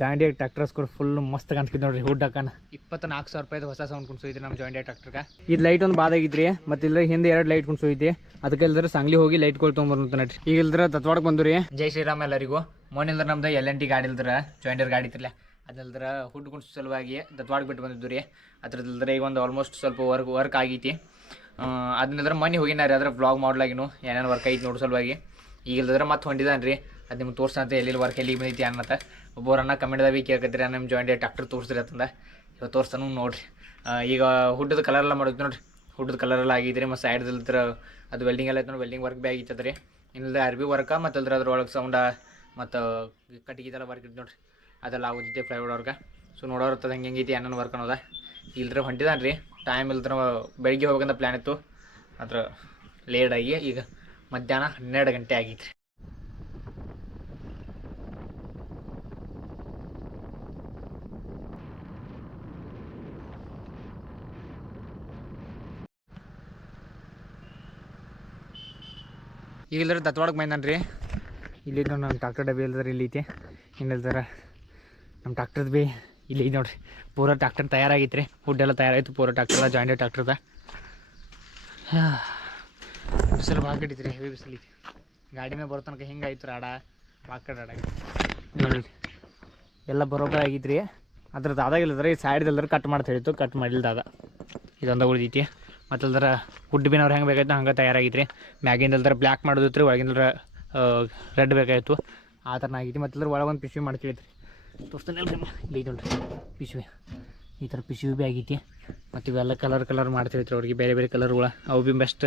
Joint tractor score full ಮಸ್ತ್ ಕಾಣಿಸ್ತಿದ್ ನೋಡ್ರಿ ಹುಡ್ ಹಾಕನ. ಇಪ್ಪತ್ತು ನಾಲ್ಕು ಸಾವಿರ ರೂಪಾಯಿದು ಹೊಸ ಸೌಂಡ್ ಕುಣಿಸೋಯ್ತು ನಮ್ಮ ಜಾಯಿಂಟ್ ಟ್ರ್ಯಾಕ್ಟರ್ಗೆ ಇದು ಲೈಟ್ ಒಂದು ಬಾದಾಗಿದ್ರಿ ಮತ್ತೆ ಇಲ್ಲ ಹಿಂದೆ ಎರಡು ಲೈಟ್ ಕುಣ್ಸೋಯ್ತಿ ಅದಕ್ಕೆ ಇಲ್ದ್ರೆ ಸಂಗ್ಲಿ ಹೋಗಿ ಲೈಟ್ಗಳು ತೊಗೊಂಬರ್ಂತ ನೋಡ್ರಿ. ಈಗ ಇಲ್ದ್ರ ತತ್ವಾಡಕ್ಕೆ ಬಂದ್ರಿ. ಜೈ ಶ್ರೀರಾಮ್ ಎಲ್ಲರಿಗೂ. ಮೊನ್ನೆ ಇಲ್ದ್ರೆ ನಮ್ದು ಎಲ್ ಎನ್ ಟಿ ಗಾಡಿ ಇಲ್ದ್ರ ಜಾಯಿಂಡಿಯರ್ ಗಾಡಿ ಇತ್ತಿಲ್ಲ ಅದಲ್ದ್ರ ಹುಡ್ ಕುಣಿಸ್ ಸಲುವಾಗಿ ದತ್ವಾಡಕ್ಕೆ ಬಿಟ್ಟು ಬಂದಿದ್ದು ರೀ. ಈಗ ಒಂದು ಆಲ್ಮೋಸ್ಟ್ ಸ್ವಲ್ಪ ವರ್ಕ್ ವರ್ಕ್ ಆಗೈತಿ. ಅದನ್ನದ್ರ ಮನೆ ಹೋಗಿನಾರಿ ಅದ್ರ ಬ್ಲಾಗ್ ಮಾಡ್ಲಾಗಿನು ಏನೇನು ವರ್ಕ್ ಐತಿ ನೋಡೋ ಸಲುವಾಗಿ. ಈಗ ಇಲ್ದ್ರ ಮತ್ತೆ ಹೊಂಟಿದಾನೆ ರೀ ಅದು ನಿಮ್ಗೆ ತೋರ್ಸಂತ ಎಲ್ಲಿ ವರ್ಕ್ ಎಲ್ಲಿ ಬಂದೈತಿ ಅನ್ನತ್ತ ಒಬ್ಬರನ್ನ ಕಮೆಂಟ್ದಾಗ ಕೇಳ್ಕತ್ತೀರಿ ನಮ್ಮ ಜಾಯಿಂಟ್ ಟ್ಯಾಕ್ಟರ್ ತೋರಿಸ್ರಿ ಅಂತಂದ. ಇವತ್ತು ತೋರಿಸ್ತಾನು ನೋಡ್ರಿ. ಈಗ ಹುಡ್ಡದ ಕಲರ್ ಎಲ್ಲ ಮಾಡಿದ್ವಿ ನೋಡ್ರಿ. ಹುಡ್ಡದ ಕಲರ್ ಎಲ್ಲ ಆಗಿದ್ರಿ, ಮತ್ತು ಸೈಡ್ದಲ್ದ್ರ ಅದು ವೆಲ್ಡಿಂಗ್ ಎಲ್ಲ ನೋಡಿ ವೆಲ್ಡಿಂಗ್ ವರ್ಕ್ ಭೀ ಆಗಿತ್ತದ ರೀ ಇನ್ನಲ್ದ ಅರ್ಬಿ ವರ್ಕ ಮತ್ತು ಅಲ್ದ್ರ ಅದ್ರೊಳಗೆ ಸೌಂಡ ಮತ್ತು ಕಟ್ಟಿಗೆದೆಲ್ಲ ವರ್ಕ್ ಇತ್ತು ನೋಡ್ರಿ. ಅದೆಲ್ಲ ಆಗೋದಿತ್ತು ಫ್ಲೈವುಡ್ ವರ್ಕ ಸೊ ನೋಡೋರು ಇರ್ತದೆ ಹೆಂಗೆ ಹೆಂಗೈತಿ ಏನೇನು ವರ್ಕ್ ಅನ್ನೋದ. ಇಲ್ದ್ರೆ ಹೊಂಟಿದಾನೆ ರೀ ಟೈಮ್ ಇಲ್ದ್ರೆ ಬೆಳಗ್ಗೆ ಹೋಗ್ಬೇಕಂತ ಪ್ಲ್ಯಾನ್ ಇತ್ತು. ಅದ್ರ ಲೇಟಾಗಿ ಈಗ ಮಧ್ಯಾಹ್ನ ಹನ್ನೆರಡು ಗಂಟೆ ಆಗೈತ್ರಿ. ಈಗ ದತ್ವಾಡಕ್ಕೆ ಬಂದಾನ ರೀ ಇಲ್ಲಿ ಇದ್ದ ನಮ್ಮ ಟ್ರಾಕ್ಟರ್ ಡಬ್ಬಿ ಇಲ್ದ್ರ ಇಲ್ಲಿ ಐತಿ. ಇನ್ನಿಲ್ದಾರ ನಮ್ಮ ಟ್ರಾಕ್ಟರ್ದು ಭೀ ಇಲ್ಲಿ ಐತಿ ನೋಡ್ರಿ. ಪೂರ ಟ್ರಾಕ್ಟರ್ ತಯಾರಾಗಿತ್ತು ರೀ ಫುಡ್ ಎಲ್ಲ ತಯಾರಾಯಿತು. ಪೂರ ಟ್ರಾಕ್ಟರ್ ಜಾಯಿಂಟ್ ಟ್ರಾಕ್ಟರ್ದ ಬಿಸಿಲು ಭಾಳ ಕಟ್ಟಿತ್ತು ರೀ ಹೆವಿ ಬಿಸಿಲು ಐತಿ. ಗಾಡಿ ಮೇಲೆ ಬರೋ ತನಕ ಹಿಂಗೆ ಆಯ್ತು ರಾಡ. ಭಾಳ ಕಡೆ ನೋಡಿ ಎಲ್ಲ ಬರೋಬ್ಬರ ಆಗಿತ್ತು ರೀ ಅದ್ರದ್ದು ಆದಾಗಿಲ್ಲದ್ರೆ ಈ ಸೈಡ್ದಲ್ದ್ರ ಕಟ್ ಮಾಡ್ತಾ ಹೇಳಿತ್ತು ಕಟ್ ಮಾಡಿಲ್ದಾದ ಇದೊಂದು ಉಳಿದೈತಿ. ಮತ್ತು ಅಲ್ದರ ಹುಡ್ ಭೀ ಅವ್ರು ಹೆಂಗೆ ಬೇಕಾಯ್ತು ಹಂಗೆ ತಯಾರಾಗಿತ್ತು ರೀ ಮ್ಯಾಗಿಂದಲ್ದರ ಬ್ಲ್ಯಾಕ್ ಮಾಡೋದಿತ್ತು ರೀ ಒಳಗಿಂದಲ್ರ ರೆಡ್ ಬೇಕಾಯಿತು. ಆ ಥರನ ಆಗೈತಿ ಮತ್ತು ಅದ್ರ ಒಳಗೆ ಒಂದು ಪಿಶ್ವಿ ಮಾಡ್ತಿತ್ತು ರೀ ತೋರಿಸ್ತಾನೆ ಇಲ್ಲಿ ನೋಡ್ರಿ ಪಿಶ್ವಿ ಈ ಥರ ಪಿಶ್ವಿ ಭೀ ಆಗೈತಿ. ಮತ್ತು ಇವೆಲ್ಲ ಕಲರ್ ಕಲರ್ ಮಾಡ್ತಿರ್ತೀರಿ ಅವ್ರಿಗೆ. ಬೇರೆ ಬೇರೆ ಕಲರ್ಗಳು ಅವು ಭೀ ಬೆಸ್ಟ್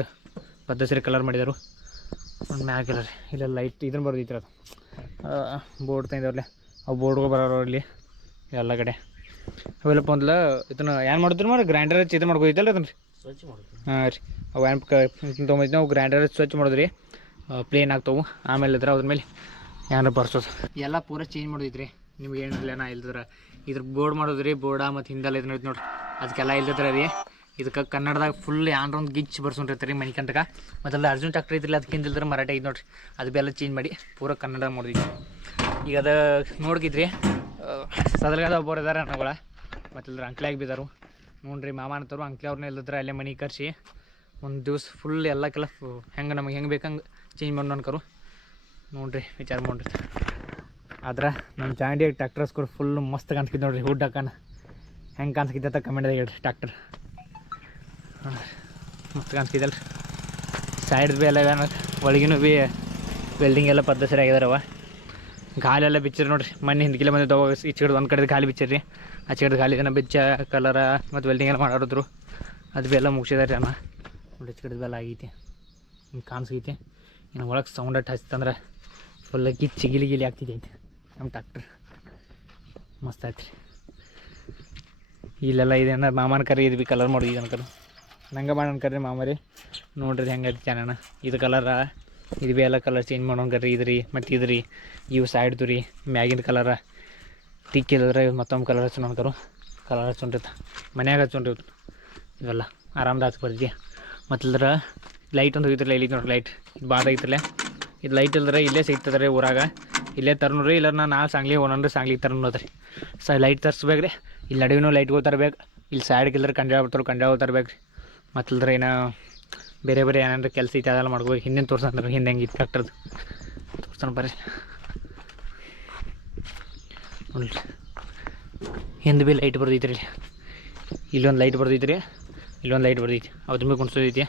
ಪದ್ಧತಿ ಕಲರ್ ಮಾಡಿದರು ಒಂದು ಮ್ಯಾಗ ಕಲರ್ ಇಲ್ಲ ಲೈಟ್ ಇದನ್ನು ಬರೋದಿತ್ತು ಅದು ಬೋರ್ಡ್ ತಂದಿವ್ರಲ್ಲ ಅವು ಬೋರ್ಡ್ಗಳು ಬರೋರು ಇಲ್ಲಿ ಎಲ್ಲ ಕಡೆ. ಅವೆಲ್ಲಪ್ಪ ಒಂದ್ಲ ಇದನ್ನು ಏನು ಮಾಡಿದ್ರು ಮಾರ ಗ್ರೈಂಡರ್ ಇದು ಮಾಡ್ಕೋದಿತ್ತಲ್ಲ ಅದನ್ನ. ರೀ ಹಾಂ ರೀ. ಅವು ನಾವು ಗ್ರೈಂಡರ್ ಸ್ವಚ್ಛ ಮಾಡಿದ್ರಿ. ಪ್ಲೇನ್ ಆಗ್ತವೆ. ಆಮೇಲೆ ಇದ್ರೆ ಅದ್ರ ಮೇಲೆ ಏನಾರ ಬರ್ಸೋದು. ಎಲ್ಲ ಪೂರ ಚೇಂಜ್ ಮಾಡಿದ್ರಿ ನಿಮ್ಗೆ ಏನಿಲ್ಲ ನಾ ಇಲ್ದ್ರ ಇದ್ರ ಬೋರ್ಡ್ ಮಾಡೋದ್ರಿ ಬೋರ್ಡ ಮತ್ತು ಹಿಂದೆಲ್ಲ ಇದನ್ನ ನೋಡಿ ನೋಡ್ರಿ. ಅದಕ್ಕೆಲ್ಲ ಇಲ್ದಿದ್ರ ರೀ. ಇದಕ್ಕೆ ಕನ್ನಡದಾಗ ಫುಲ್ ಏನಾರ ಒಂದು ಗಿಚ್ ಬರ್ಸೊಂಡಿರ್ತಾರೆ ಮನೆ ಕಂಟಕ ಮತ್ತು ಅಲ್ಲಿ ಅರ್ಜುನ್ ಟ್ಯಾಕ್ಟ್ರಿ ಐತಿಲ್ಲ ಅದಕ್ಕೆ ಇಲ್ದ್ರೆ ಮರಾಠಿ ಐದು ನೋಡ್ರಿ. ಅದು ಬೆಲ್ಲ ಚೇಂಜ್ ಮಾಡಿ ಪೂರ ಕನ್ನಡ ಮಾಡಿದ್ವಿ ಈಗ ಅದು ನೋಡ್ಗಿದ್ರಿ ಸದಲ್ಗಾದ ಒಬ್ಬರು ಇದಾರೆ ಅಣ್ಣಗಳ. ಮತ್ತು ಅಂಕ್ಲಾಗಿ ಬಿದ್ದಾರು ನೋಡ್ರಿ ಮಾಮ ಅಂತವ್ರು ಅಂಕ್ಲಿ ಅವ್ರನ್ನ ಇಲ್ಲದ್ರ ಅಲ್ಲೇ ಮನೆ ಕರ್ಸಿ. ಒಂದು ದಿವ್ಸ ಫುಲ್ ಎಲ್ಲ ಕೆಲ ಹೆಂಗೆ ನಮಗೆ ಹೆಂಗೆ ಬೇಕಂಗೆ ಚೇಂಜ್ ಮಾಡಿ ಅನ್ಕರು ನೋಡ್ರಿ, ವಿಚಾರ ಮಾಡ್ರಿ. ಆದ್ರೆ ನಮ್ಮ ಚಾಂಡಿ ಟ್ರ್ಯಾಕ್ಟರ್ ಸ್ಕೂಲ್ ಫುಲ್ ಮಸ್ತ್ ಕಾಣಿಸ್ಕಿದ್ ನೋಡ್ರಿ ಹುಡ್ ಹಾಕನ. ಹೆಂಗೆ ಕಾಣಿಸ್ತಿದ್ದ ಕಮೆಂಟ್ದಾಗ ಹೇಳ್ರಿ ಟ್ರ್ಯಾಕ್ಟರ್ ಮಸ್ತ್ ಕಾಣಿಸ್ಕಿದ್ದಲ್ರಿ ಸೈಡ್ ಬಿ ಎಲ್ಲ ಒಳಗಿನೂ ಬಿ ವೆಲ್ಡಿಂಗ್ ಎಲ್ಲ ಪದ್ಧತಿ ಆಗಿದಾರವ ಗಾಲಿ ಎಲ್ಲ ಬಿಚ್ಚಿರಿ ನೋಡ್ರಿ. ಮನೆ ಹಿಂದ್ಕಿಲ್ಲ ಬಂದಿದ್ದು ಅವಾಗ ಒಂದು ಕಡೆ ಗಾಲಿ ಬಿಚ್ಚಿರಿ. ಆಚೆ ಕಡೆ ಗಾಲಿ ಜನ ಬಿಚ್ಚ ಕಲರ ಮತ್ತು ವೆಲ್ಡಿಂಗ್ ಎಲ್ಲ ಮಾಡಾಡಿದ್ರು ಅದು ಬಿ ಎಲ್ಲ ಮುಗಿಸಿದಾರೆ ಅನ್ನ ನೋಡಿ ಈಚೆ ಕಡೆ ಬೆಲ್ಲ ಆಗೈತಿ. ಹಿಂಗೆ ಕಾಣಿಸೈತಿ. ಇನ್ನು ಒಳಗೆ ಸೌಂಡ್ ಅಟ್ ಹಚ್ತಂದ್ರೆ ಫುಲ್ ಗಿಚ್ಚಿ ಗಿಲಿ ಗಿಲಿ ಆಗ್ತಿದ್ದೈತಿ ನಮ್ಮ ಟ್ಯಾಕ್ಟ್ರ್ ಮಸ್ತ್ ಆಯ್ತು ರೀ ಇಲ್ಲೆಲ್ಲ ಅಂದ್ರೆ ಮಾಮನ ಕರಿ ಇದು ಬಿ ಕಲರ್ ಮಾಡಿದ್ವಿ ಅನ್ಕರು. ನಂಗೆ ಮಾಡಿ ಅನ್ಕರಿ ಮಾಮರಿ. ನೋಡ್ರಿ ಹೆಂಗೈತಿ ಅಣ್ಣ ಇದು ಕಲರ ಇದು ಭೀ ಎಲ್ಲ ಕಲರ್ ಚೇಂಜ್ ಮಾಡೋಣ ಕರ್ರಿ ಇದು ರೀ ಮತ್ತು ಇದು ರೀ ಇವು ಸೈಡ್ದು ರೀ ಮ್ಯಾಗಿನ ಕಲರ ತಿಕ್ಕಿಲ್ಲದ್ರೆ ಮತ್ತೊಂದು ಕಲರ್ ಹಚ್ಚು ಅನ್ಕರು ಕಲರ್ ಹಚ್ಕೊಂಡಿರ್ತ ಮನ್ಯಾಗ ಹಚ್ಕೊಂಡ್ರಿ ಇವೆಲ್ಲ ಆರಾಮ್ದ ಹಚ್ಚಿ ಬರ್ತೀವಿ ಮತ್ತು ಇಲ್ದ್ರ ಲೈಟ್ ಒಂದು ಹೋಗಿದ್ರಲ್ಲ ಇಲ್ಲಿ ನೋಡ್ರಿ ಲೈಟ್ ಇದು ಬಾದ ಐತ್ರಲ್ಲ ಇದು ಲೈಟ್ ಇಲ್ದ್ರೆ ಇಲ್ಲೇ ಸಿಗ್ತದೆ ರೀ ಊರಾಗ. ಇಲ್ಲೇ ತರನು ಇಲ್ಲ ನಾನು ನಾಳೆ ಸಾಂಗ್ಲಿ, ಒಂದೊಂದು ಸಾಂಗ್ಲಿ ತರ್ನೋದ್ರಿ ಸ ಲೈಟ್ ತರಿಸ್ಬೇಕು ರೀ ಇಲ್ಲಿ ನಡುವಿನೂ ಲೈಟ್ಗಳು ತರ್ಬೇಕು. ಇಲ್ಲಿ ಸೈಡ್ಗೆ ಇಲ್ಲದ್ರೆ ಕಂಡ್ಯಾಳ ಬರ್ತಾರೆ, ಕಂಡ್ಯಾಳ ತರ್ಬೇಕು ರೀ ಮತ್ತಿಲ್ದ್ರೆ ಏನೋ ಬೇರೆ ಬೇರೆ ಏನಾದ್ರು ಕೆಲಸ ಐತೆ ಅದೆಲ್ಲ ಮಾಡ್ಕೋಬೇಕು ಹಿಂದೆ ತೋರ್ಸಂದ್ರೆ ಹಿಂದೆ ಹೆಂಗೆ ಇತ್ತು ಟ್ರ್ಯಾಕ್ಟರ್ದು ತೋರ್ಸೋಣ ಬರ್ರಿ. ನೋಡ್ರಿ. ಹಿಂದೆ ಬಿ ಲೈಟ್ ಬರ್ದೈತ್ರಿ ಇಲ್ಲಿ. ಇಲ್ಲೊಂದು ಲೈಟ್ ಬರ್ದೈತ್ರಿ. ಇಲ್ಲೊಂದು ಲೈಟ್ ಬರ್ದೈತಿ. ಅದ್ರ ಮೇಲೆ ಕುಣಿಸೋದೈತಿ.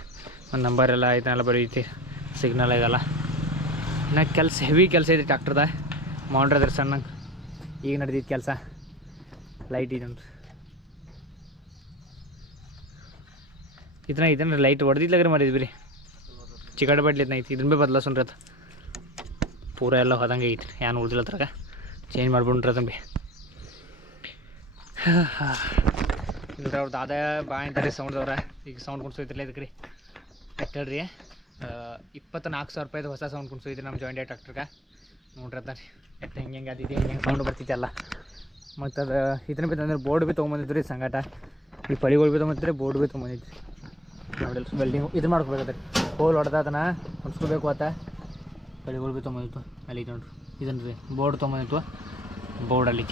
ಒಂದು ನಂಬರ್ ಎಲ್ಲ ಇದನ್ನೆಲ್ಲ ಬರೀತಿ. ಸಿಗ್ನಲ್ ಇದೆಲ್ಲ. ಇನ್ನು ಕೆಲಸ ಹೆವಿ ಕೆಲಸ ಐತಿ ಟ್ಯಾಕ್ಟರ್ದ ಮೌಂಡ್ರ್ ಸಣ್ಣಂಗೆ. ಸಣ್ಣ ಈಗ ನಡೆದಿತ್ತು ಕೆಲಸ. ಲೈಟ್ ಇದೆ ಇದನ್ನ ಇದನ್ನ ಲೈಟ್ ಹೊಡೆದಿದ್ಲಾಗ್ರಿ ಮಾಡಿದ್ವಿ ರೀ ಚಿಕಡ ಬಡ್ಲಿ ಐತಿ ಇದನ್ನ ಭೀ ಬದಲಾಸನ್ರಿ ಅದು ಪೂರ ಎಲ್ಲ ಹೋದಂಗೆ ಐತಿ ಏನು ಉಳಿದಿಲ್ಲ ಅದ್ರಾಗ. ಚೇಂಜ್ ಮಾಡ್ಬಿಡ್ರಿ ಅದನ್ನ ಭೀ ಇಲ್ರಿ ಅವ್ರ ದಾದ ಬಾ ಅಂತಾರೆ ಸೌಂಡ್ದವ್ರ ಈಗ ಸೌಂಡ್ ಕುಣ್ಸೋಯ್ತಿಲ್ಲ ಇದಕ್ಕೆ ರೀ ಹೇಳ್ರಿ ಇಪ್ಪತ್ತು ನಾಲ್ಕು ಸಾವಿರ ರೂಪಾಯಿದು ಹೊಸ ಸೌಂಡ್ ಕುಣ್ಸೋಯ್ತು ನಮ್ಮ ಜಾಯಿಂಟ್ ಟ್ರಾಕ್ಟರ್ಗೆ ನೋಡ್ರಿ. ಅದ ಎತ್ತ ಹೆಂಗೆ ಹೆಂಗೆ ಅದಿದೆ ಹೆಂಗೆ ಹೆಂಗೆ ಸೌಂಡ್ ಬರ್ತೈತೆ ಎಲ್ಲ. ಮತ್ತು ಅದು ಇದನ್ನ ಬಿ ತಂದ್ರೆ ಬೋರ್ಡ್ ಭೀ ತೊಗೊಂಬಂದಿದ್ರು ರೀ ಸಂಗಾಟ. ಈ ಪಳಿಗಳು ಬಿ ತೊಗೊಂಬಂದಿದ್ರೆ ಬೋರ್ಡ್ ಬಿ ತೊಗೊಂಬಂದಿದ್ರಿ. ನೋಡಿಲ್ಲ. ವೆಲ್ಡಿಂಗ್ ಇದು ಮಾಡ್ಕೋಬೇಕಾದ್ರೆ. ಹೋಲ್ ಹೊಡೆದ ಅದನ್ನು ಹೊಡ್ಸ್ಕೋಬೇಕು ಆತ ಬೆಳಿಗಳು ಬಿ ತೊಗೊಂಡಿತ್ತು ಅಲ್ಲಿ ನೋಡ್ರಿ. ಇದನ್ನು ರೀ ಬೋರ್ಡ್ ತೊಗೊಂಬಂದಿತ್ತು ಬೋರ್ಡಲ್ಲಿ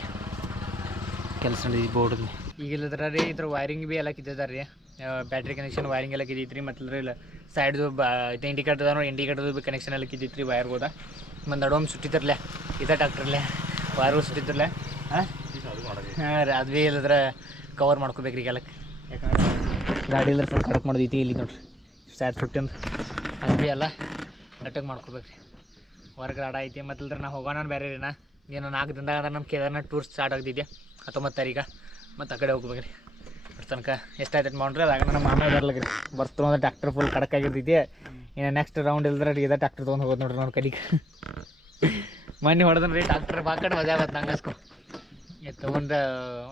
ಕೆಲಸ ನಡೆದಿದ್ದು ಬೋರ್ಡ್ ಈಗ ಇಲ್ಲದ್ರ ರೀ ಇದ್ರ ವೈರಿಂಗ್ ಭೀ ಎಲ್ಲ ಕಿತ್ತಿದ್ದಾರೆ ರೀ. ಬ್ಯಾಟ್ರಿ ಕನೆಕ್ಷನ್ ವೈರಿಂಗ್ ಎಲ್ಲ ಕಿದ್ದಿತ್ತು ರೀ. ಮತ್ತು ಇಲ್ಲ ಸೈಡ್ದು ಬಾ ಇದು ಇಂಡಿಕೇಟರ್ ಅದಾವ ಇಂಡಿಕೇಟರ್ದು ಭೀ ಕನೆಕ್ಷನ್ ಎಲ್ಲ ಕಿದ್ದಿತ್ತು ರೀ ವೈರ್ಗೋದ ಮತ್ತು ನಡೋಮ್ ಸುಟ್ಟಿದ್ರಲ್ಲ. ಇದ ಡಾಕ್ಟ್ರಲ್ಲೇ ವೈರ್ಗಳು ಸುಟ್ಟಿದ್ರಲ್ಲ. ಹಾಂ ಹಾಂ ರೀ ಅದು ಭೀ ಇಲ್ಲದ್ರೆ ಕವರ್ ಮಾಡ್ಕೋಬೇಕು ರೀ ಕೆಲಕ್ಕೆ ಯಾಕಂದ್ರೆ ಗಾಡಿ ಇಲ್ಲ ಫ್ರೆಂಡ್ ಕಡಕ್ ಮಾಡೋದೈತಿ, ಇಲ್ಲಿ ನೋಡ್ರಿ. ಸುಟ್ಟಿಂದು ಅದು ಅಲ್ಲ ಎಲ್ಲ ನೆಟ್ಟಗೆ ಮಾಡ್ಕೋಬೇಕು ರೀ ಹೊರಗೆ ರಾಡ ಐತಿ ಮತ್ತು ಇಲ್ದ್ರೆ ನಾ ಹೋಗೋಣ ಬೇರೆ ರೀ ನಾ ಏನು ನಾಲ್ಕು ದಿನದಾಗ ನಮ್ಮ ಕೇದಾರ್ನಾಥ್ ಟೂರ್ ಸ್ಟಾರ್ಟ್ ಆಗ್ತಿದ್ದೆ ಹತ್ತೊಂಬತ್ತು ತಾರೀಕು. ಮತ್ತು ಆ ಕಡೆ ಹೋಗ್ಬೇಕು ರೀ ಅಷ್ಟು ತನಕ ಎಷ್ಟಾಯ್ತು ಮಾಡ್ರಿ ಅದಾಗ ನಮ್ಮ ಮಾಮ ಬರ್ಲಾಗ್ರಿ ಬರ್ತು ಅಂದ್ರೆ ಡಾಕ್ಟರ್ ಫುಲ್ ಕಡಕಾಗಿರ್ತೈತಿ ಇನ್ನು ನೆಕ್ಸ್ಟ್ ರೌಂಡ್ ಇಲ್ದ್ರೆ ಇದ ಡಾಕ್ಟರ್ ತೊಗೊಂಡು ಹೋಗೋದು ನೋಡ್ರಿ ನೋಡಿ ಕಡಿಗೆ. ಮೊನ್ನೆ ಹೊಡೆದನ್ ರೀ ಡಾಕ್ಟರ್ ಬಾಕಡೆ ಮಜಾ ಬತ್ತು ನಂಗೆ ಅಸ್ಕೊ ತೊಗೊಂಡು,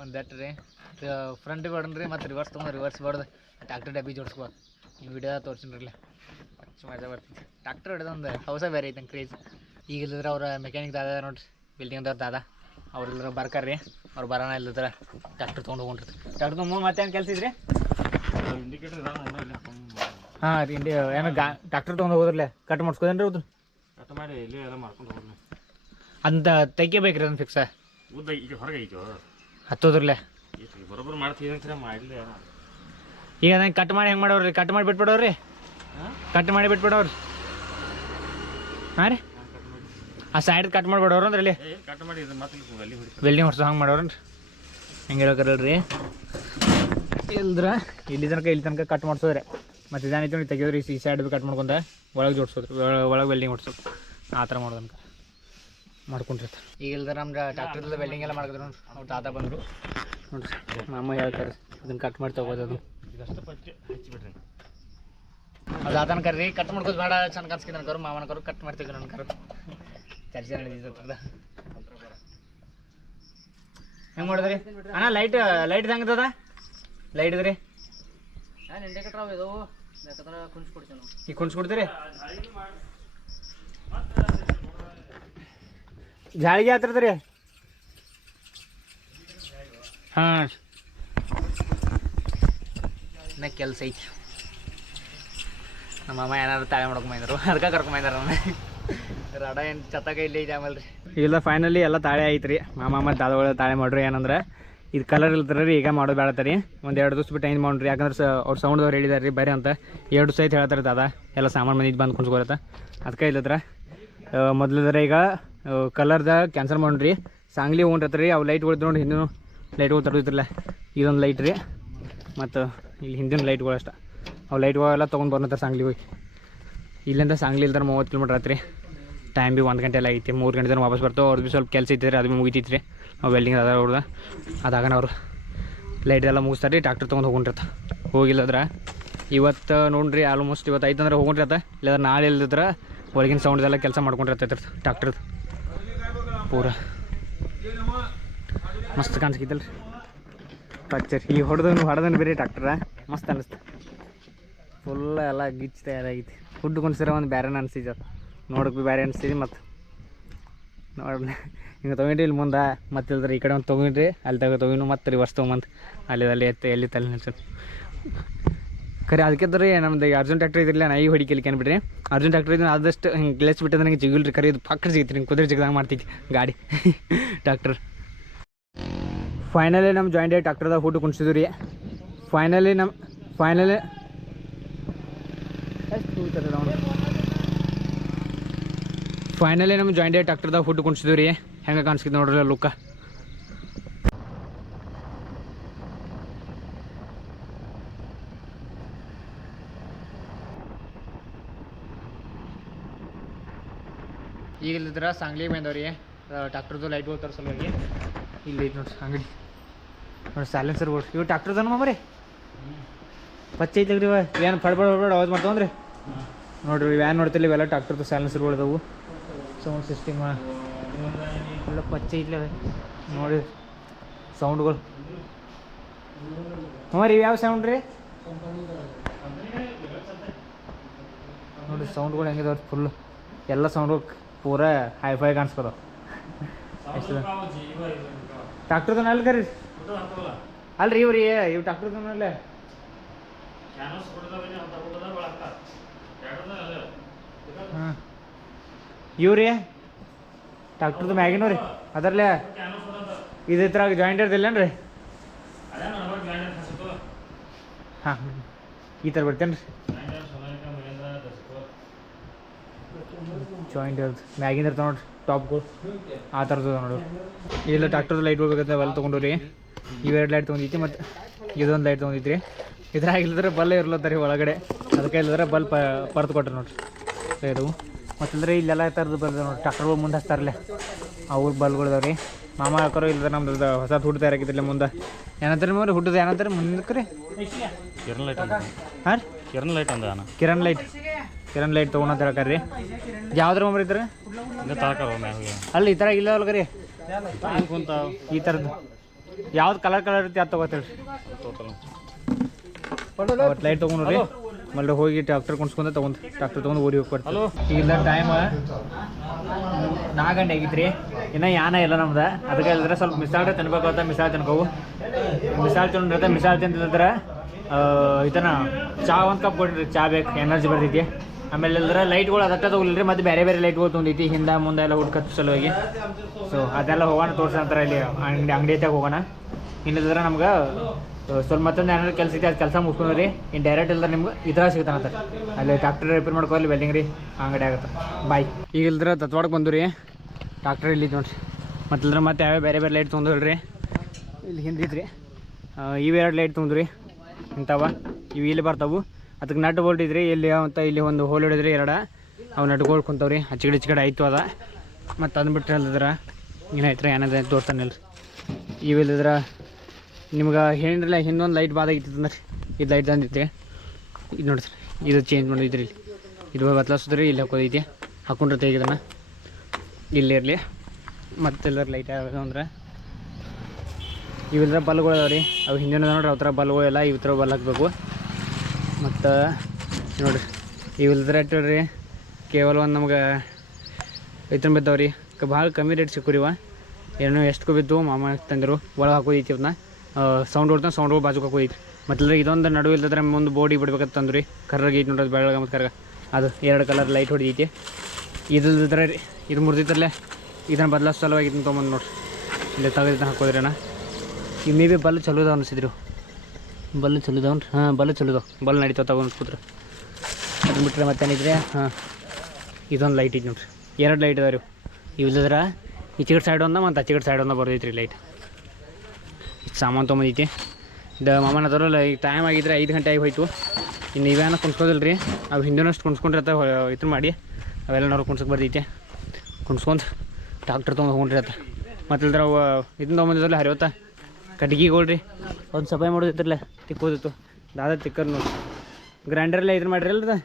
ಒಂದು ಎಟ್ ರೀ ಫ್ರಂಟ್ ಹೊಡನ್ ರೀ ಮತ್ತು ರಿವರ್ಸ್ ತೊಗೊಂಡು ರಿವರ್ಸ್ ಹೊಡೆದು. ಟ್ಯಾಕ್ಟರ್ ಡಬ್ಬಿ ಜೋಡಿಸ್ಬೋದು ನೀವು ವಿಡಿಯೋ ತೋರಿಸಿನ್ರಲ್ಲ. ಅಷ್ಟು ಮಜಾ ಬರ್ತೈತಿ ಟ್ಯಾಕ್ಟರ್ ಹೊಡೆದೊಂದು ಹೌಸ ಬೇರೆ ಐತೆ ಕ್ರೇಜ್ ಈಗ ಇಲ್ಲದ್ರೆ ಅವ್ರ ಮೆಕ್ಯಾನಿಕ್ ದಾದ ನೋಡ್ರಿ ಬಿಲ್ಡಿಂಗ್ದವ್ರು ದಾದ. ಅವ್ರ ಇಲ್ಲದ್ರೆ ಬರ್ಕಾರ್ರಿ. ಅವ್ರು ಬರೋಣ ಇಲ್ಲದ್ರೆ ಟ್ಯಾಕ್ಟರ್ ತೊಗೊಂಡು ಹೋಗ್ರಿ ಟ್ಯಾಕ್ಟರ್ ತೊಗೊಂಡು ಏನು ಕೆಲಸ ಇದ್ರಿ? ಇಂಡಿಕೇಟರ್ ಹಾಂ ರೀ ಇಂಡಿ ಏನೋ ಗಾ ಟ್ಯಾಕ್ಟರ್ ತೊಗೊಂಡು ಹೋಗೋದ್ರಲ್ಲ. ಕಟ್ ಮಾಡಿಸ್ಕೋದೇನ್ರಿ ಹೌದು ಕಟ್ ಮಾಡಿ ಇಲ್ಲಿ ಎಲ್ಲ ಮಾಡ್ಕೊಂಡು ಅಂತ ತೆಗಿಬೇಕ್ರಿ ಅದನ್ನ ಫಿಕ್ಸ ಉದ್ದ ಈಗ ಹೊರಗೆ ಐತೋ ಹತ್ತೋದ್ರಲ್ಲೇ. ಬರೋಬ್ಬರು ಬರೋಬ್ಬರ ಮಾಡ್ತೀವಿ ಅಂತ ಮಾಡಲಿ ಈಗ ಅದನ್ನ ಕಟ್ ಮಾಡಿ ಹೆಂಗೆ ಮಾಡೋರಿ ಕಟ್ ಮಾಡಿ ಬಿಟ್ಬಿಡೋರಿ ಕಟ್ ಮಾಡಿ ಬಿಟ್ಬಿಡೋರಿ ಹಾಂ ರೀ? ಆ ಸೈಡ್ ಕಟ್ ಮಾಡಿಬಿಡೋರು ಅಂದ್ರೆ ಇಲ್ಲಿ ವೆಲ್ಡಿಂಗ್ ಹೊಡ್ಸೋ ಹಂಗೆ ಮಾಡೋರನ್ರಿ ಹೆಂಗೆ ಹೇಳ್ಕರಲ್ರಿ ಇಲ್ದ್ರ? ಇಲ್ಲಿ ತನಕ ಇಲ್ಲಿ ತನಕ ಕಟ್ ಮಾಡ್ಸೋದ್ರೆ. ಮತ್ತು ಇದಾನೈತಿ ನೋಡಿ ತೆಗಿಯೋದ್ರಿ ಈ ಸೈಡ್ ಕಟ್ ಮಾಡ್ಕೊಂಡ ಒಳಗೆ ಜೋಡ್ಸೋದ್ರಿ ಒಳಗೆ ವೆಲ್ಡಿಂಗ್ ಹೊಡ್ಸೋದು. ಆ ಥರ ಮಾಡೋದನ್ಕ ಮಾಡ್ಕೊಂಡಿರ್ತಾರೆ ಈಗ ಇಲ್ದ್ರ ನಮ್ದು ಟ್ಯಾಕ್ಟರ್ದ ವೆಲ್ಡಿಂಗ್ ಎಲ್ಲ ಮಾಡಿದ್ರು ಅವ್ರು ಅವ್ರ ತಾತ ಬಂದರು. ನೋಡ್ರಿ ನಮ್ಮ ಹೇಳ್ತಾರೆ ಅದನ್ನು ಕಟ್ ಮಾಡಿ ತಗೋದು ಅದು. ಇದಷ್ಟು ಪಚ್ಚೆ ಹಚ್ಚಿಬಿಡ್ರಿ ಅದು ಆತನ ಕರ್ರಿ ಕಟ್ ಮಾಡ್ಕೋದು ಬೇಡ ಚಂದ ಕನ್ಸ್ಕಿದ್ ಕರು ಮಾವನ ಕರು ಕಟ್ ಮಾಡ್ತೀವಿ ನನ್ನ ಕರು. ಚರ್ಚೆ ನಡೆದಿದ್ದು ಹೆಂಗೆ ಮಾಡಿದ್ರಿ? ಅಣ್ಣ ಲೈಟ್ ಲೈಟ್ ಹೆಂಗದ ಲೈಟ್ ಇದ್ರಿ? ಈಗ ಕುಣ್ಸ್ಕೊಡ್ತೀರಿ ಜಾಳಿಗೆ ಹತ್ತಿರದ್ರಿ ಹಾಂ ಇನ್ನ ಕೆಲಸ ಐತಿ. ನಮ್ಮ ಅಮ್ಮ ಏನಾದ್ರು ತಾಳೆ ಮಾಡ್ಕೊಂಬಂದ್ರು. ಅದಕ್ಕೆ ಕರ್ಕೊಂಬಂದಾರ ನನ್ನ ರಡ ಏನು ಚತ್ತಾಗ ಇಲ್ಲೇ ಇದೆ ಆಮೇಲೆ ರೀ ಇಲ್ಲ ಫೈನಲಿ ಎಲ್ಲ ತಾಳೆ ಐತ್ರಿ. ಮಾಮ ಮತ್ತು ದಾದಗಳು ತಾಳೆ ಮಾಡ್ರಿ ಏನಂದ್ರೆ, ಇದು ಕಲರ್ ಇಲ್ತಾರ ರೀ ಈಗ ಮಾಡೋದು ಬೇಡತ್ತರಿ ಒಂದು ಎರಡು ದಿವ್ಸ ಬಿಟ್ಟು ಏನು ಮಾಡ್ರಿ? ಯಾಕಂದ್ರೆ ಸ ಅವ್ರು ಸೌಂಡ್ದವ್ರು ಹೇಳಿದಾರೆ ರೀ ಬರೀ ಅಂತ. ಎರಡು ಸಹಿತ ಹೇಳ್ತಾರೆ ದಾದ. ಎಲ್ಲ ಸಾಮಾನು ಮನೆಗೆ ಬಂದು ಕುಂತ್ಕೊಳತ್ತ ಅದಕ್ಕೆ ಇಲ್ಲದ್ರ ಮೊದ್ಲಿದ್ರೆ ಈಗ ಕಲರ್ದ ಕ್ಯಾನ್ಸಲ್ ಮಾಡ್ರಿ. ಸಾಂಗ್ಲಿ ಹೋಗ್ರಿ ರೀ ಅವು ಲೈಟ್ಗಳು ನೋಡಿ ಹಿಂದೂ ಲೈಟ್ಗಳು ತರೋದಿತ್ರಲ್ಲ ಇದೊಂದು ಲೈಟ್ ರೀ. ಮತ್ತು ಇಲ್ಲಿ ಹಿಂದಿನ ಲೈಟ್ಗಳು ಅಷ್ಟೆ. ಅವು ಲೈಟ್ಗಳೆಲ್ಲ ತೊಗೊಂಡು ಬರ್ನತ್ತಾರೆ ಸಾಂಗ್ಲಿ ಹೋಗಿ ಇಲ್ಲಿಂದ ಸಾಂಗ್ಲಿ ಇಲ್ದ್ರೆ ಮೂವತ್ತು ಕಿಲೋಮೀಟ್ರ್ ಆತ್ರಿ ಟೈಮ್ ಭೀ ಒಂದು ಗಂಟೆ ಎಲ್ಲ ಐತಿ. ಮೂರು ಗಂಟೆ ವಾಪಸ್ ಬರ್ತಾವೆ. ಅವ್ರದ್ದು ಭೀ ಸ್ವಲ್ಪ ಕೆಲಸ ಇತ್ತು ರೀ ಅದು ಭೀ ಮುಗಿತೈತಿ ರೀ ನಾವು ವೆಲ್ಡಿಂಗ್ ಅದ ಅವ್ರದ್ದು ಅದಾಗನ ಅವರು ಲೈಟ್ ಎಲ್ಲ ಮುಗಿಸ್ತಾರೆ ರೀ ಟ್ಯಾಕ್ಟರ್ ತೊಗೊಂಡು ಹೋಗೊಂಡಿರ್ತ ಹೋಗಿಲ್ಲದ್ರ ಇವತ್ತು ನೋಡ್ರಿ ಆಲ್ಮೋಸ್ಟ್ ಇವತ್ತು ಐತಂದ್ರೆ ಹೋಗ್ಕೊಂಡಿರತ್ತ ಇಲ್ಲದ್ರೆ ನಾಳೆ ಇಲ್ದಿದ್ರೆ ಒಳಗಿನ ಸೌಂಡ್ದೆಲ್ಲ ಕೆಲಸ ಮಾಡ್ಕೊಂಡಿರ್ತೈತೆ ಟ್ಯಾಕ್ಟರ್ದು ಪೂರ. ಮಸ್ತ್ ಕಾಣಿಸ್ಕಿದ್ದಲ್ಲ ರೀ ಪಚ್ಚರ್ ಈ ಹೊಡೆದನು ಹೊಡೆದನು ಬೇರೆ ಟ್ಯಾಕ್ಟ್ರ ಮಸ್ತ್ ಅನಿಸ್ತು. ಫುಲ್ ಎಲ್ಲ ಗಿಚ್ ತಯಾರಾಗೈತಿ. ಫುಡ್ ಕುಣಿಸಿರೋ ಒಂದು ಬೇರೆ ಅನಿಸಿದ. ನೋಡಕ್ಕೆ ಭೀ ಬೇರೆ ಅನಿಸಿದೆ ಮತ್ತು. ನೋಡಿ ಹಿಂಗೆ ತೊಗೊಂಡ್ರಿ ಇಲ್ಲಿ ಮುಂದೆ. ಮತ್ತೆ ಇಲ್ದ್ರೆ ಈ ಕಡೆ ಒಂದು ತೊಗೊಂಡ್ರಿ. ಅಲ್ಲಿ ತಗೋ ತೊಗೊಂಡು ಮತ್ತೆ ವರ್ಷ ತೊಗೊಂಬಂದು. ಅಲ್ಲಿ ಅಲ್ಲಿ ಎತ್ತ, ಎಲ್ಲಿ ತಲೆ ನಿಲ್ಸೋದು. ಖರೆ ಅದಕ್ಕೆ ರೀ ನಮ್ದು ಈ ಅರ್ಜುನ್ ಟ್ಯಾಕ್ಟ್ರಿ ಇದ್ರಲ್ಲ ನಾ ಈಗ ಹೊಡಿಕೆ ಬಿಡ್ರಿ ಅರ್ಜುನ್ ಟ್ಯಾಕ್ಟರ್ ಇದ್ರೆ ಆದಷ್ಟು ಹಿಂಗೆ ಗ್ಲೇಸ್ ಬಿಟ್ಟದ ನನಗೆ ಜಿಗಿಲ್ರಿ ಖರೆ ಪಕ್ಕ ಸಿಗ್ತೀನಿ ಕುದುರೆ ಜಿಗದಾಗ ಮಾಡ್ತೈತಿ ಗಾಡಿ. ಟ್ಯಾಕ್ಟರ್ ಫೈನಲಿ ನಮ್ಮ ಜಾಯಿಂಟ್ ಟ್ಯಾಕ್ಟರ್ದಾಗ ಫೋಟೋ ಕುಣಿಸಿದ್ವಿ ರೀ. ಫೈನಲಿ ನಮ್ಮ ಫೈನಲಿ ಫೈನಲಿ ನಮ್ಮ ಜಾಯಿಂಟ್ ಟ್ಯಾಕ್ಟರ್ದಾಗ ಫೋಟೋ ಕುಣಿಸಿದ್ವಿ ರೀ. ಹೆಂಗೆ ಕಾಣಿಸ್ಕಿದ್ ನೋಡ್ರಿ ಲುಕ್ಕ ಈಗ ಇಲ್ಲಿದ್ರೆ ಸಾಂಗ್ಲಿ ಬಂದವ್ರಿ ಟ್ಯಾಕ್ಟರ್ದು ಲೈಟ್ ಹೋಗ್ತಾರೆ ಸಲುವಾಗಿ. ಇಲ್ಲಿ ನೋಡಿ ಅಂಗಡಿ ನೋಡಿ ಸೈಲೆನ್ಸರ್ಗಳು ಇವು ಟ್ಯಾಕ್ಟರ್ದನ ಮಾಮರಿ ಪಚ್ಚೆ ಐತೆ ಇವ. ಏನು ಫಡ್ಬಡ ಫಡ್ಬಡ ಅವಾಜ್ ಮಾಡ್ತಾವಂದ್ರಿ ನೋಡ್ರಿ ವ್ಯಾನ್ ನೋಡ್ತಿಲ್ಲ ಇವೆಲ್ಲ ಟ್ಯಾಕ್ಟರ್ದು ಸೈಲೆನ್ಸರ್ಗಳು ಅದಾವು. ಸೌಂಡ್ ಸಿಸ್ಟಮ್ ಎಲ್ಲ ಪಚ್ಚೆ ಇಲ್ಲ ನೋಡಿ ಸೌಂಡ್ಗಳು ಹ್ಞೂ ರೀ ಯಾವ ಸೌಂಡ್ ರೀ? ನೋಡಿ ಸೌಂಡ್ಗಳು ಹೆಂಗಿದಾವ್ರಿ ಫುಲ್ ಎಲ್ಲ ಸೌಂಡ್ಗಳು ಪೂರಾ ಹೈಫೈ ಕಾಣಿಸ್ಕೊತಾವ. ಎಷ್ಟು ನಾಲ್ಕರಿ ಅಲ್ರಿ ಇವ್ರಿ ಇವು ಡಾಕ್ಟರ್ ಹಾಂ. ಇವ್ರಿ ಟ್ಯಾಕ್ಟರ್ದು ಮ್ಯಾಗಿನವ್ರಿ ಅದರ್ಲೆ. ಇದೇ ಥರ ಜಾಯಿಂಟ್ ಇರ್ದಿಲ್ಲೇನ್ರಿ ಹಾಂ. ಈ ಥರ ಬರ್ತೇನೆ ರೀ ಜಾಯಿಂಟ್ ಇರ್ತದೆ ಮ್ಯಾಗಿನ ಇರ್ತಾವೆ ನೋಡ್ರಿ ಟಾಪ್ಗಳು ಆ ಥರದ್ದು ನೋಡ್ರಿ. ಇಲ್ಲ ಡಾಕ್ಟರ್ದು ಲೈಟ್ ಹೋಗ್ಬೇಕಂತ ಅವೆಲ್ಲ ತೊಗೊಂಡ್ರಿ ರೀ ಇವೆರಡು ಲೈಟ್ ತೊಗೊಂಡಿತ್ತು ಮತ್ತು ಇದೊಂದು ಲೈಟ್ ತೊಗೊಂಡಿದ್ರಿ. ಇದ್ರಾಗ ಇಲ್ಲದ್ರೆ ಬಲ್ ಇರ್ಲತ್ತರಿ ರೀ ಒಳಗಡೆ. ಅದಕ್ಕೆ ಇಲ್ಲದ್ರೆ ಬಲ್ ಪ ಪರ್ದು ಕೊಟ್ರಿ ನೋಡ್ರಿ. ಇದು. ಮತ್ತಿಲ್ಲದ್ರೆ ಇಲ್ಲೆಲ್ಲ ಥರದ್ದು ಬಲ್ದ ನೋಡಿ ಟ್ರಾಕ್ಟರ್ಗಳು ಮುಂದೆ ಹಚ್ತಾರಲ್ಲ. ಅವ್ರ ಬಲ್ಗಳಿದಾವೆ ರೀ ಮಾಮ ಹಾಕೋರು ಇಲ್ಲದ್ರೆ ನಮ್ದು ಹೊಸ ಹುಟ್ಟು ತಯಾರಾಗಿದ್ದಿಲ್ಲ ಮುಂದೆ. ಏನಂತಾರೆ ಮೇಲೆ ಹುಟ್ಟದ ಏನಂತಾರೆ ಮುಂದಕ್ಕೆ ರೀ ಕಿರಣ್ ಲೈಟ್ ಹಾಂ? ಕಿರಣ್ ಲೈಟ್ ಅಂದ ಕಿರಣ್ ಲೈಟ್ ಕಿರಣ್ ಲೈಟ್ ತೊಗೊಂಡ್ ಹೇಳ್ತಾರೆ ರೀ ಯಾವ್ದ್ರ ಮೊಬೈಲ್ ಇದ್ರೆ ಅಲ್ಲಿ ಈ ಥರ ಇಲ್ಲ ಅಲ್ಗ ರೀ ಈ ಥರದ್ದು. ಯಾವ್ದು ಕಲರ್ ಕಲರ್ ಇರುತ್ತೆ ಅದು ತೊಗೋತೀರಿ? ಅವತ್ತು ಲೈಟ್ ತೊಗೊಂಡ್ರಿ ಮಲ್ಲೆ ಹೋಗಿ ಡಾಕ್ಟರ್ ಕುಣಿಸ್ಕೊಂಡ ತೊಗೊಂಡು ಡಾಕ್ಟರ್ ತೊಗೊಂಡು ಊರಿಗೆ ಹೋಗಿ ಬರ್ತೀವಿ. ಇಲ್ಲ ಟೈಮ್ ನಾಲ್ಕು ಗಂಟೆ ರೀ ಇನ್ನು ಯಾನ ಇಲ್ಲ ನಮ್ದು. ಅದಕ್ಕೆ ಹೇಳಿದ್ರೆ ಸ್ವಲ್ಪ ಮಿಸಾಲ್ ತಿನ್ಬೇಕಾಗತ್ತೆ ಮಿಸಾಲ್ ತಿನ್ಕೋವು. ಮಿಸಾಲ್ ತಿಂದ್ರೆ ಮಿಸಾಲ್ ತಿಂದಿದ್ರೆ ಇದನ್ನ ಚಾ ಒಂದು ಕಪ್ ಕೊಡ್ರಿ ಚಾ ಬೇಕು ಎನರ್ಜಿ ಬರ್ತೈತಿ. ಆಮೇಲೆ ಅಂದ್ರೆ ಲೈಟ್ಗಳು ಅದಕ್ಕೆ ತಗೊಳ್ರಿ ಮತ್ತೆ ಬೇರೆ ಬೇರೆ ಲೈಟ್ಗಳು ತೊಗೊಂಡೈತಿ ಹಿಂದೆ ಮುಂದೆ ಎಲ್ಲ ಹುಡ್ಕತ್ ಸಲುವಾಗಿ ಸೊ ಅದೆಲ್ಲ ಹೋಗೋಣ ತೋರ್ಸಂತಾರೆ ಇಲ್ಲಿ ಅಂಗಡಿ ಅಂಗಡಿ ಐತೆ ಹೋಗೋಣ. ಇಲ್ಲಿದ್ರೆ ನಮ್ಗೆ ಸ್ವಲ್ಪ ಮತ್ತೊಂದು ಏನಾದ್ರು ಕೆಲಸ ಐತೆ ಅದು ಕೆಲಸ ಮುಗಿಸ್ಕೊಂಡ್ರಿ. ಇನ್ನು ಡೈರೆಕ್ಟ್ ಇಲ್ದ್ರೆ ನಿಮ್ಗೆ ಇದ್ರ ಸಿಗ್ತಾನಂತ ಅಲ್ಲಿ ಟ್ರಾಕ್ಟರ್ ರಿಪೇರ್ ಮಾಡ್ಕೋ ಅಲ್ಲಿ ವೆಲ್ಡಿಂಗ್ ರೀ, ಅಂಗಡಿ ಆಗುತ್ತೆ. ಬಾಯ್ ಈಗ ಇಲ್ದ್ರೆ ತತ್ವಾಡಕ್ಕೆ ಬಂದು ರೀ ಟ್ರಾಕ್ಟರ್ ಇಲ್ಲಿ ನೋಡ್ರಿ. ಮತ್ತೆ ಇಲ್ದ್ರೆ ಮತ್ತೆ ಯಾವ್ಯಾವ ಬೇರೆ ಬೇರೆ ಲೈಟ್ ತೊಂದ್ರಿ ಇಲ್ಲಿ ಹಿಂದಿದ್ರಿ. ಇವೆರಡು ಲೈಟ್ ತೊಂದ್ರಿ ಇಂಥವ. ಇವು ಇಲ್ಲಿ ಬರ್ತಾವು. ಅದಕ್ಕೆ ನಟ್ ಬೋಲ್ಟ್ ಇದ್ರಿ ಇಲ್ಲಿ ಅಂತ ಇಲ್ಲಿ ಒಂದು ಹೋಲ್ ಹಿಡಿದ್ರಿ ಎರಡ. ಅವು ನಟ್ಗಳು ಕುಂತಾವ್ರಿ ಹಚ್ಚಿಗಡೆ ಚಿಗಡೆ ಆಯ್ತು ಅದ. ಮತ್ತು ಅಂದ್ಬಿಟ್ರೆ ಅಲ್ಲದ್ರ ಏನಾಯ್ತು ಏನದ ರೀ ಇವಿಲ್ಲದ್ರ ನಿಮ್ಗೆ ಹೇಳಿದ್ರಲ್ಲ ಹಿಂದೊಂದು ಲೈಟ್ ಬಾದಾಗಿತ್ತು ಅಂದ್ರೆ ಇದು ಲೈಟ್ ತಂದಿತ್ತು ಇದು ನೋಡ್ರಿ ಇದು ಚೇಂಜ್ ಮಾಡಿದ್ರಿ ಇಲ್ಲಿ. ಇದು ಬದಲಾಸಿದ್ರಿ ಇಲ್ಲಿ ಹಾಕೋದೈತಿ. ಹಾಕೊಂಡ್ರೆ ತೆಗಿದನ ಇಲ್ಲಿ ಇರಲಿ. ಮತ್ತೆಲ್ಲರ ಲೈಟ್ ಯಾವ್ದು ಅಂದ್ರೆ. ಇವಿಲ್ಲರ ಬಲ್ಗಳು ಅದಾವ ರೀ ಅವು ಹಿಂದಿನ ನೋಡ್ರಿ, ಅವ್ರ ಬಲ್ಗಳು ಎಲ್ಲ ಇವು ಬಲ್ ಹಾಕ್ಬೇಕು. ಮತ್ತು ನೋಡಿರಿ ಇವಿಲ್ಲದ್ರ ರೀ ಕೇವಲ ಒಂದು ನಮ್ಗೆ ಐತನ ಬಿದ್ದಾವೆ ರೀ ಭಾಳ ಕಮ್ಮಿ ರೇಟ್ ಸಿಕ್ಕು ಇವ. ಏನೋ ಎಷ್ಟು ಬಿದ್ದು ಮಾಮ ತಂದರು, ಒಳಗೆ ಹಾಕೋದೈತಿ ಅದನ್ನ ಸೌಂಡ್ ಹೊಡ್ತಾನೆ ಸೌಂಡ್ ಬಾಜುಗೆ ಹಾಕೋದೈತಿ. ಮತ್ತೆ ಇದೊಂದು ನಡುವೆ ಇಲ್ಲದ್ರೆ ಮುಂದೆ ಬೋಡಿ ಬಿಡ್ಬೇಕಂತ ತಂದ್ರಿ. ಕರ್ರಾಗ ಐತಿ ನೋಡೋದು ಬೆಳಗ ಮತ್ತು ಕರ್ಗ ಅದು ಎರಡು ಕಲರ್ ಲೈಟ್ ಹೊಡೆದೈತಿ. ಇದ್ರ ರೀ ಇದು ಮುರಿದಿತ್ತಲ್ಲೇ ಇದನ್ನು ಬದಲಾವ್ ಸಲುವಾಗಿ ತೊಗೊಂಬಂದು ನೋಡ್ರಿ. ಇಲ್ಲಿ ತೆಗೆದು ಹಾಕೋದ್ರಿ ಅಣ್ಣ ಈ ಮೇ ಬಿ ಬಲ್ಲು ಚಲೋ ಅನಿಸಿದ್ರು. ಬಲ್ ಚಲೋ ರೀ ಹಾಂ ಬಲ್ ಚಲೋ ಇದಾವ ಬಲ್ ನಡೀತಾವ ತಗೊಂಡು ಕೂತ್ರೆ. ಅದನ್ನ ಬಿಟ್ಟರೆ ಮತ್ತೇನಿದ್ರೆ, ಹಾಂ, ಇದೊಂದು ಲೈಟ್ ಇದೆ ನೋಡ್ರಿ. ಎರಡು ಲೈಟ್ ಇದಾವೆ ರೀ ಈ ಚಿಕಟ್ ಸೈಡ್ ಒಂದ ಮತ್ತು ಚಿಕಟ್ ಸೈಡ್ ಒಂದ ಬರ್ದೈತ್ರಿ ರೀ ಲೈಟ್ ಸಾಮಾನು ತೊಗೊಂಬಂದೈತಿ ದ ಮಾಮನ ಅದರಲ್ಲ ಈಗ ಟೈಮ್ ಆಗಿದ್ರೆ ಐದು ಗಂಟೆ ಆಗಿ ಹೋಯ್ತು. ಇನ್ನು ಇವೇನ ಕುಣ್ಸ್ಕೋದಿಲ್ಲ ರೀ ಅವು ಹಿಂದಿನಷ್ಟು ಕುಣ್ಸ್ಕೊಂಡ್ರೆ ಇದ್ರ ಮಾಡಿ. ಅವೆಲ್ಲ ನೋಡಿ ಕುಣ್ಸಕ್ಕೆ ಬರ್ತೈತಿ ಕುಣ್ಸ್ಕೊಂಡು ಡಾಕ್ಟರ್ ತೊಗೊಂಡು ಹೋಗ್ರಿ ಅತ್ತ. ಮತ್ತು ಇಲ್ದ್ರೆ ಅವು ಇದನ್ನ ತೊಗೊಂಬಂದಿದ್ರಲ್ಲ ಹರಿವತ್ತ? ಕಟ್ಗಿಗಳು ರೀ ಒಂದು ಸಫಾಯಿ ಮಾಡೋದಿತ್ತಲ್ಲ ತಿಕ್ಕೋದಿತ್ತು. ದಾದ ತಿಕ್ಕರ್ ನೋಡಿ. ಗ್ರೈಂಡರ್ಲ್ಲ ಇದ್ರ ಮಾಡಿರಿ ಅಲ್ರಿ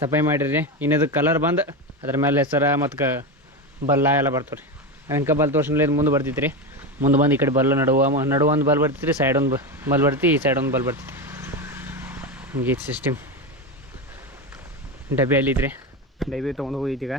ಸಫಾಯಿ ಮಾಡಿರಿ. ಇನ್ನದು ಕಲರ್ ಬಂದು, ಅದ್ರ ಮೇಲೆ ಹೆಸರ ಮತ್ತು ಕ ಬಲ್ಲ ಎಲ್ಲ ಬರ್ತವ್ರಿ ಅಂಕ ಬಲ್ ತೋರ್ಸಲ್ಲಿ ಇದು ಮುಂದೆ ಬರ್ತಿತ್ತು ರೀ ಮುಂದೆ ಬಂದು ಈ ಕಡೆ ಬಲ್ಲ ನಡುವ ನಡುವ ಒಂದು ಬಲ್ ಬರ್ತಿತ್ತು ರೀ ಸೈಡ್ ಒಂದು ಬಲ್ ಬರ್ತಿ, ಈ ಸೈಡ್ ಒಂದು ಬಲ್ ಬರ್ತೈತಿ ಹಿಂಗೆ ಸಿಸ್ಟಮ್ ಡಬ್ಬಿ ಅಲ್ಲಿದ್ರಿ ಡಬ್ಬಿ ತೊಗೊಂಡು ಹೋಗಿದ್ದೀಗ